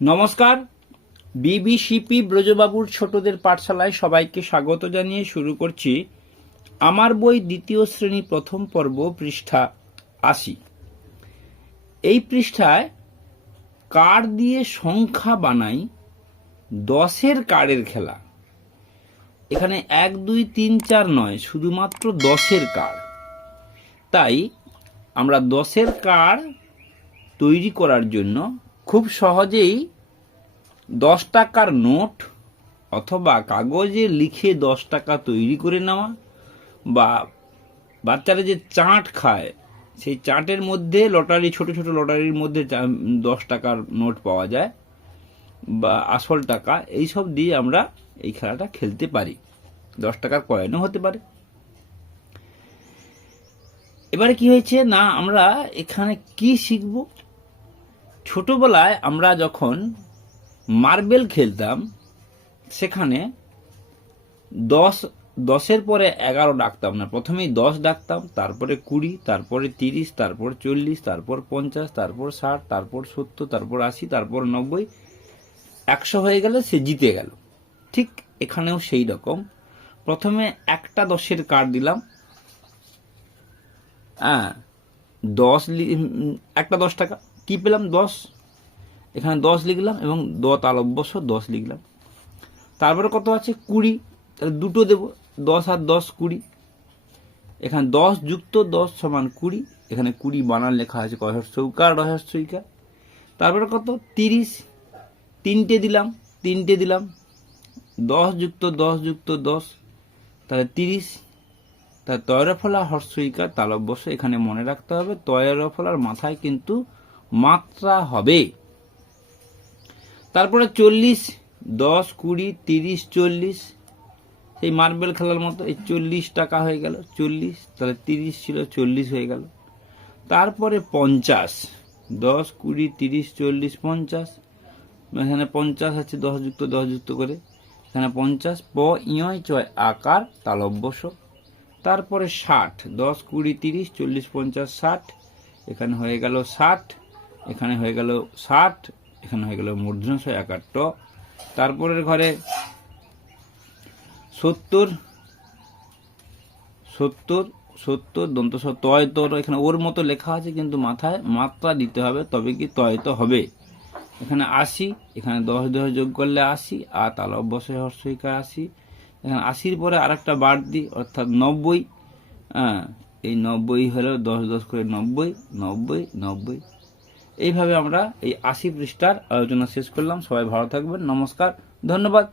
নমস্কার। বিবিসিপি ব্রজবাবুর ছোটদের পাঠশালায় সবাইকে স্বাগত জানিয়ে শুরু করছি আমার বই দ্বিতীয় শ্রেণী প্রথম পর্ব পৃষ্ঠা ৮০। এই পৃষ্ঠায় কার্ড দিয়ে সংখ্যা বানাই 10-এর কার্ডের খেলা। এখানে 1 2 3 4 নয়, শুধুমাত্র 10-এর কার্ড। তাই আমরা 10-এর কার্ড তৈরি করার জন্য খুব সহজেই 10 টাকার নোট অথবা কাগজে লিখে 10 টাকা তৈরি করে নেওয়া, বা বাচ্চারা যে চাট খায় সেই চাটের মধ্যে লটারি, ছোট ছোট লটারির মধ্যে 10 টাকার নোট পাওয়া যায় বা আসল টাকা, এইসব দিয়ে আমরা এই খেলাটা খেলতে পারি। 10 টাকার কয়েনও হতে পারে। এবারে কি হয়েছে না, আমরা এখানে কি শিখব? ছোটবেলায় আমরা যখন মার্বেল খেলতাম সেখানে 10-এর পরে 11 ডাকতাম না, প্রথমেই 10 ডাকতাম, তারপরে 20, তারপরে 30, তারপর 40, তারপর 50, তারপর 60, তারপর 70, তারপর 80, তারপর 90, 100 হয়ে গেলে সে জিতে গেল। ঠিক এখানেও সেই রকম, প্রথমে একটা 10-এর কার্ড দিলাম, একটা 10 টাকা, কি পেলাম? 10। এখানে 10 লিখলাম এবং তালব্যস্য 10 লিখলাম। তারপরে কত আছে? 20, তাহলে দুটো দেব, 10 আর 10 20। এখানে 10 যুক্ত 10 সমান 20। এখানে 20 বানান লেখা আছে কহস্যৌকার রহস্যইকার। তারপরে কত? 30, তিনটে দিলাম, 10 যুক্ত 10 যুক্ত 10, তাহলে 30। তাহলে তয়রফলা হর্ষইকার তালব্যস্য। এখানে মনে রাখতে হবে তয়রফলার মাথায় কিন্তু মাত্রা হবে। তারপরে 40, 10 20 30 40, সেই মার্বেল খেলার মতো এই 40 টাকা হয়ে গেল, 40, তাহলে 30 ছিল 40 হয়ে গেল। তারপরে 50, 10 20 30 40 50, এখানে 50 আছে 10 যুক্ত 10 যুক্ত করে, এখানে 50, প ইয় চয় আকার তালব্যস্য। তারপরে 60, 10 20 30 40 50 60, এখানে হয়ে গেল 60, এখানে হয়ে গেল 60, এখানে হয়ে গেল মূর্ধন্য আকার ট। তারপরের ঘরে 70, 70 দন্ত তয় তো এখানে ওর মতো লেখা আছে, কিন্তু মাথায় মাত্রা দিতে হবে, তবে কি তয় তো হবে। এখানে 80, এখানে 10 10 যোগ করলে 80, আর তালব্যস্য হর্ষইকার 80। এখানে 80-র পরে আরেকটা বাড়তি, অর্থাৎ 90। এই 90 হলো 10 10 করে 90 90 90। এইভাবে আমরা এই 80 পৃষ্ঠার আলোচনা শেষ করলাম। সবাই ভালো থাকবেন। নমস্কার, ধন্যবাদ।